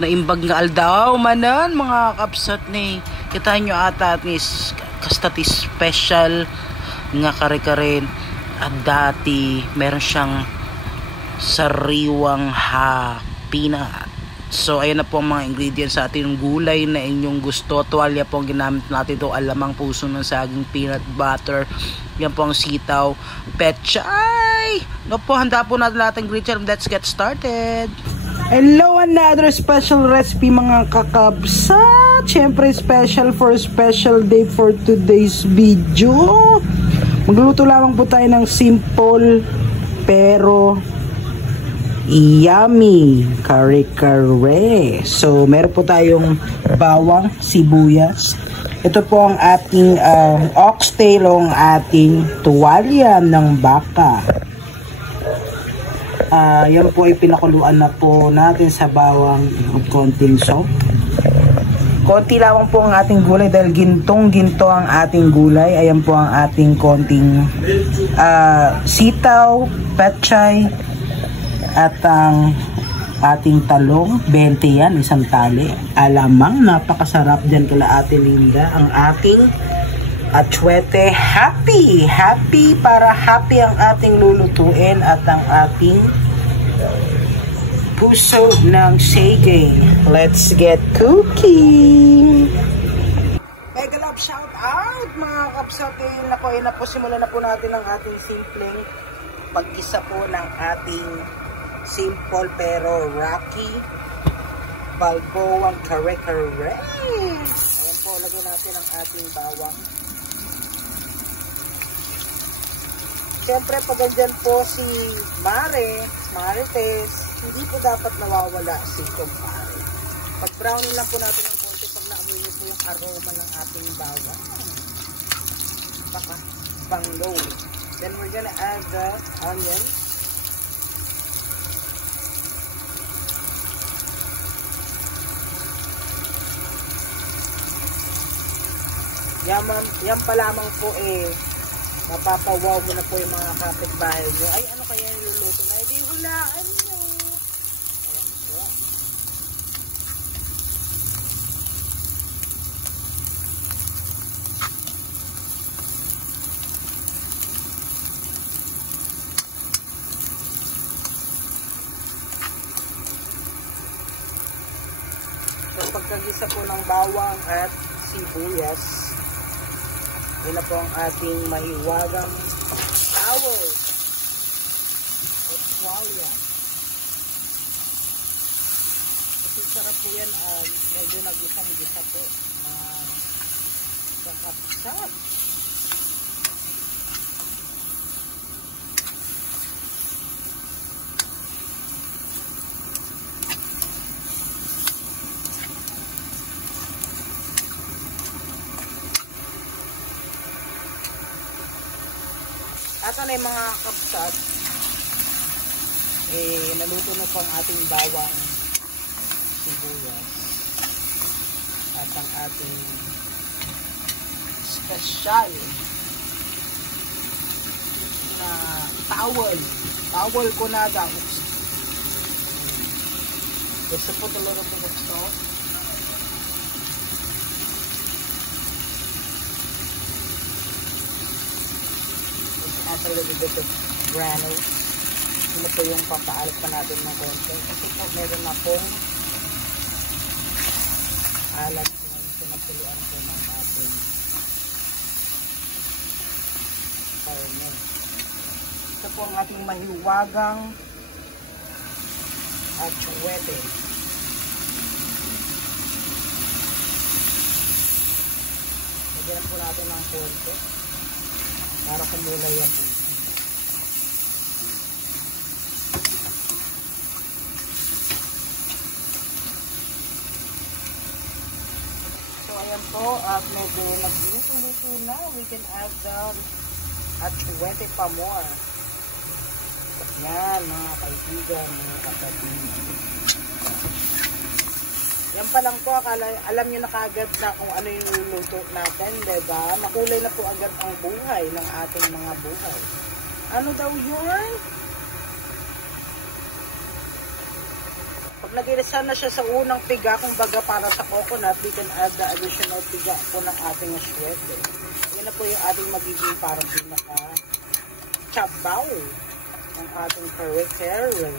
naimbag nga aldaw manan mga kapsat ni kita nyo ata at ni kastati special nga kare-karen at dati meron siyang sariwang peanut. So ayan na po ang mga ingredients sa ating gulay na inyong gusto. Tuwalya po ang ginamit natin ito, alamang puso ng saging, peanut butter, yan po ang sitaw, pechay. No po, handa po natin lahat ng ingredients. Let's get started. Hello, another special recipe mga kakabsat. Siyempre special for special day for today's video. Magluto lamang po tayo ng simple pero yummy kare-kare. So meron po tayong bawang, sibuyas. Ito po ang ating oxtail o ang ating tuwalya ng baka. Yan po ay pinakuluan na po natin sa bawang ng konting salt. Konti lamang po ang ating gulay dahil gintong-ginto ang ating gulay. Ayan po ang ating konting sitaw, pechay, at ang ating talong. 20 yan, isang tali. Alamang napakasarap dyan kala Ate Linda. Ang ating atsuete. Happy para happy ang ating lulutuin. At ang ating puso ng saging. Let's get cooking! Mega love shout out mga kapsatin. Ayun na po, simulan na po natin ang ating simpleng pag-isa po ng ating simple pero rocky balboang kare-kare. Ayan po, lagyan natin ang ating bawang. Siyempre pag andyan po si Marites, hindi po dapat nawawala si kumpare. Pag brownin lang po natin ng konti, pag naamoy niyo po yung aroma ng ating bawang, baka banglo. Then we're gonna add the onions. Yan pa lamang po mapapawaw mo na po yung mga kapitbahay nyo. Ay, ano kaya niluluto na? Hindi, hulaan nyo. Ayan po. So, pagkagisa po ng bawang at sibuyas, yun na po ang ating mahiwagang towel o tuwalya. Kasi sarap po yan, medyo nag-isang-gisa po na kakapsat. At ano yung mga kapsat, naluto na po ang ating bawang, sibuyas, at ang ating special na towel ko na dapat. Just to put a little bit of salt. Add a little bit of granules. Ito po yung papaalit pa natin ng konti. Kasi po meron na pong alat yung pinapuluan po ng ating karne. Ito po ang ating mahiwagang atsuete. Lagyan po natin ng konti para kumulay yan dito. So ayan po, at medyo nagluto-luto na, we can add the atsuete pa more. Yan mga kaibigan, mga kapatid. Yan pa lang po, alam nyo na kagad na kung ano yung luluto natin, diba? Makulay na po agad ang buhay ng ating mga buhay. Ano daw yun? Pag nagilisan na siya sa unang piga, kumbaga para sa coconut, we can add the additional piga po ng ating aswete. Yan na po yung ating magiging parang pinaka-chabaw ng ating kare-kare.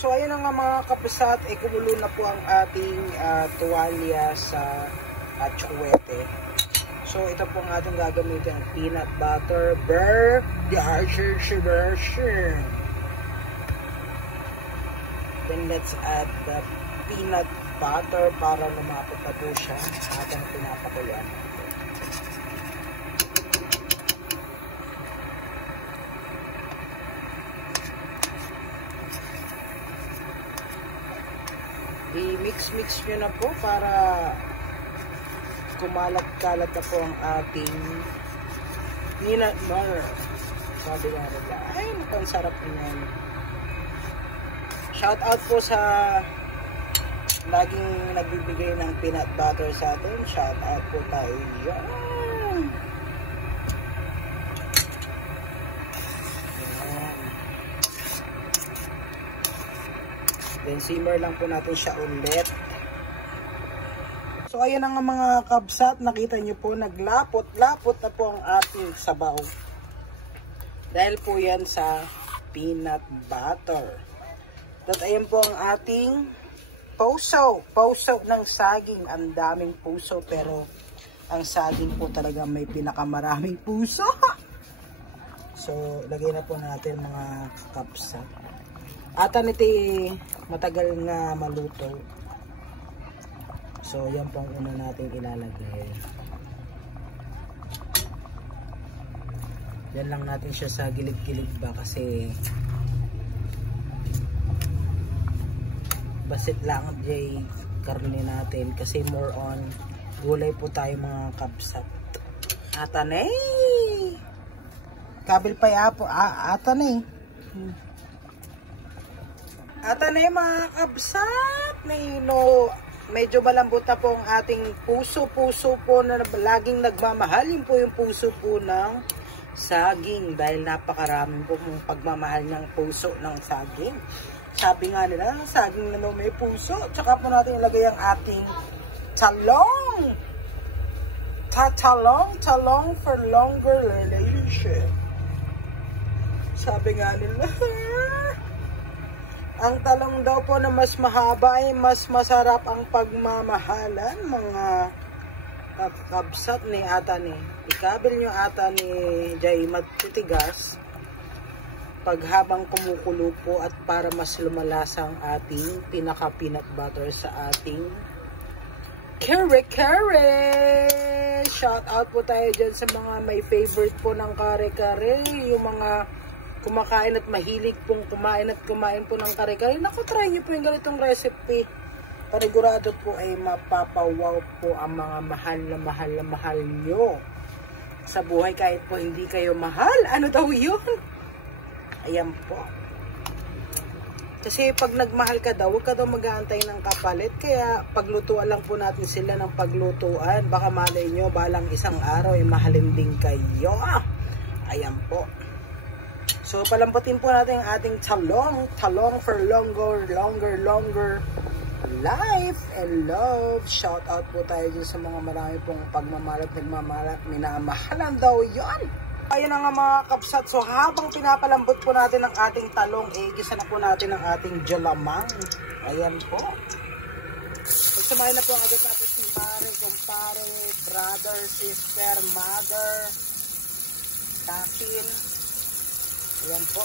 So, ayun na nga mga kabsat, kumulo na po ang ating tuwalya sa atsuwete. So, ito po ang ating gagamitin, ang peanut butter, Then, let's add the peanut butter para lumapot na po siya habang pinapakuluan. I-mix nyo na po para kumalat-kalat na po ang ating peanut butter. Sabi nga nila, ay, ang sarap niyan. Shout out po sa laging nagbibigay ng peanut butter sa atin. Shout out po tayo. Yan. Then simmer lang po natin siya ulit. So ayun na nga mga kabsat, nakita nyo po naglapot-lapot na po ang ating sabaw. Dahil po yan sa peanut butter. At ayan po ang ating puso ng saging. Ang daming puso pero ang saging po talaga may pinakamaraming puso. So lagay na po natin mga kabsat. Atan iti matagal nga maluto. So yan po ang una natin ilalagay. Yan lang natin siya sa gilid-gilid ba kasi basit lang jay karne natin kasi more on gulay po tayo mga kabsat. Atan kabil pa ya po atan Atan mga kabsat, medyo malambot na po ang ating puso po na laging nagmamahal. Yun po yung puso po ng saging dahil napakaraming po mong pagmamahal ng puso ng saging. Sabi nga nila, saging na may puso. Tsaka po natin ilagay ang ating talong. Talong for longer relationship. Sabi nga nila, ang talong daw po na mas mahaba ay mas masarap ang pagmamahalan, mga kabsat ni ata ni. Ikabil nyo ata ni Jay matitigas pag habang kumukulo po at para mas lumalasa ang ating pinaka peanut butter sa ating kare-kare. Shout out po tayo dyan sa mga may favorite po ng kare-kare, yung mga kumakain at mahilig pong kumain po ng kare-kare. Naku, try nyo po yung ganitong recipe. Panigurado po ay mapapawaw po ang mga mahal nyo sa buhay kahit po hindi kayo mahal. Ano daw yun? Ayan po. Kasi pag nagmahal ka daw, huwag ka daw mag-aantay ng kapalit. Kaya paglutuan lang po natin sila ng paglutuan. Baka malay nyo, balang isang araw ay mahalin din kayo. Ayan po. So, palambutin po natin ang ating talong for longer life and love. Shout out po tayo dyan sa mga marami pong pagmamalat, minamahalan daw yon. Ayun na nga mga kapsat. So, habang pinapalambot po natin ang ating talong, gisa na po natin ang ating jalamang. Ayan po. Pagsamahin na po ang agad natin si Mare, kumpare, brother, sister, mother, takin. Ayan po.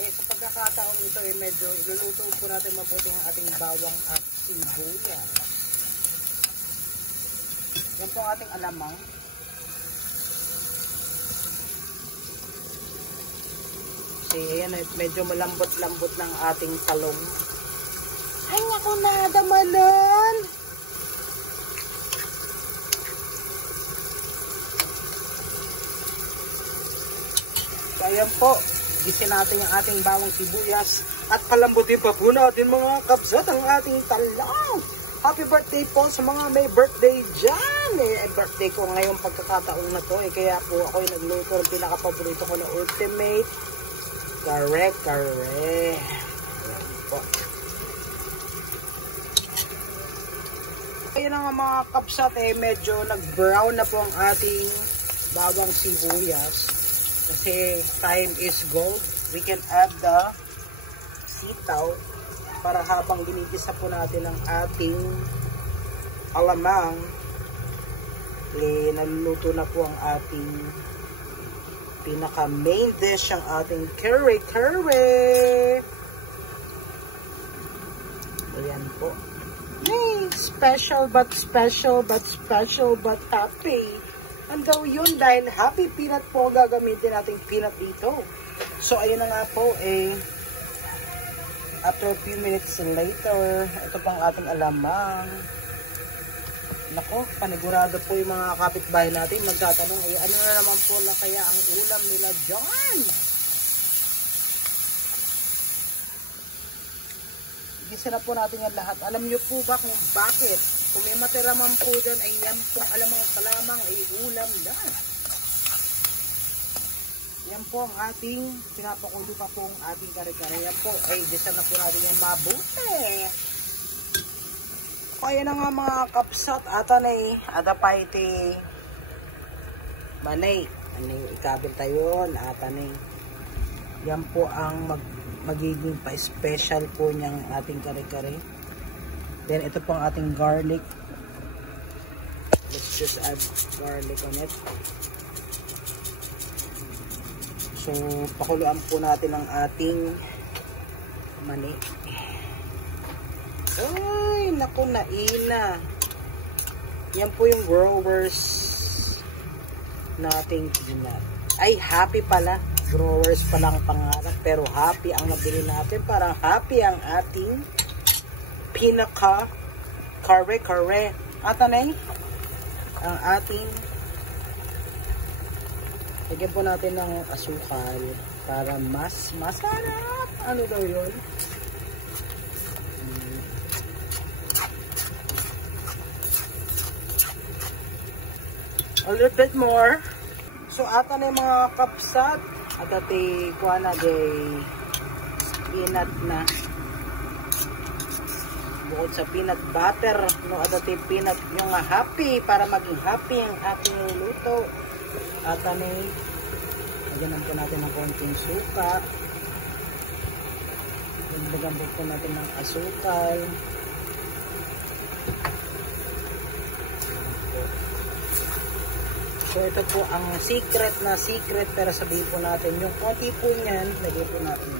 Sa pagkakataon ito, medyo iluluto po natin mabuti ang ating bawang at sibuyas. Yan po ang ating alamang. Kasi ayan, medyo malambot-lambot ng ating talong. Ay, ako nadamanan! Ayan po, gisin natin ang ating bawang sibuyas at palambutin pa po natin mga kabsat ang ating talong. Happy birthday po sa mga may birthday dyan. Birthday ko ngayong pagkakataon na to. Kaya po ako yung nagluto ng pinaka-paborito ko na ultimate kare-kare. Ayan po. Kaya na nga mga kapsat, medyo nag-brown na po ang ating bawang sibuyas. Kasi time is gold. We can add the sitaw para habang ginigisa po natin ang ating alamang, naluluto na po ang ating pinaka main dish, ang ating kare-kare. Ayan po. Hey, special but happy. Ang daw yun dahil happy peanut po gagamitin nating peanut dito. So ayun na nga po after a few minutes later, ito pang ating alamang. Nako, panigurado po yung mga kapitbahay natin magtatanong, ano na naman po na kaya ang ulam nila dyan? Igisa na po natin yan lahat. Alam nyo po ba kung bakit? Kung may matira man po dyan, ay yan pong alamang kalamang ay ulam yan. Yan po ang ating pinapakulo pa po ang ating kare-kare. Yan po, ay gisa na po natin yan mabuti. Kaya na nga mga kapsat, atanay, atapay iti manay. Anay, ikabil tayo, atanay. Yan po ang magiging pa-special po niyang ating kare-kare. Then ito po ang ating garlic. Let's just add garlic on it. So, pakuluan po natin ang ating mani. Ay, naku, naina. Yan po yung growers nating peanut. Ay, happy pala. Growers pa lang pangarap, pero happy ang nabili natin. Parang happy ang ating pinaka kare-kare. Atanay, ang ating lagyan po natin ng asukal para mas masarap. Ano daw yun? A little bit more. So, ata na yung mga kapsat. At ati kuha na day peanut na. Bukod sa peanut butter, no, at ati peanut yung happy para maging happy ang ating luto. At lagyan po natin ng konting suka. Lagyan po natin ng asukal. So ito po ang secret na secret, pero sabihin po natin yung konti po niyan, lagyan po natin.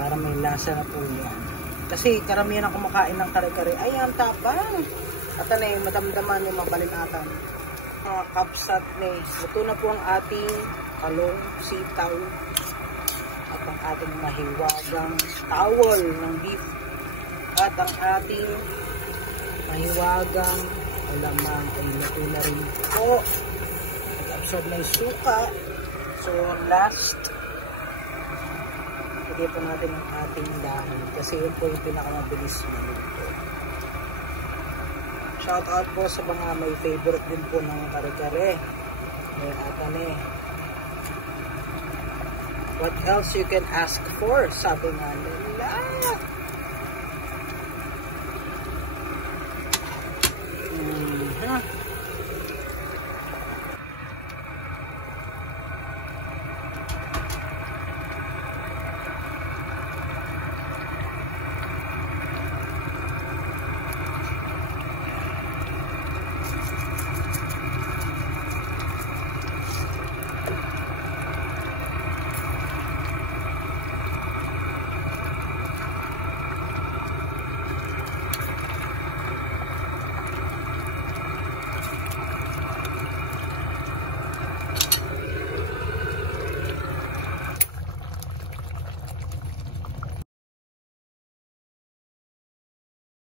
Para may lasa na po yan. Kasi karamihan ang kumakain ng kare-kare, ay ang tapang. At madamdaman yung mabalinatan. Mga kapsat luto na po ang ating kalong sitaw at ang ating mahiwagang towel ng beef at ang ating mahiwagang alamang ay luto na rin po. Nag-absorb na yung suka. So last, lagyan po natin ang ating dahon kasi yun po yung pinakamabilis maluto. Shout out po sa mga may favorite din po ng kare-kare. May atane. What else you can ask for? Sabi nga nila.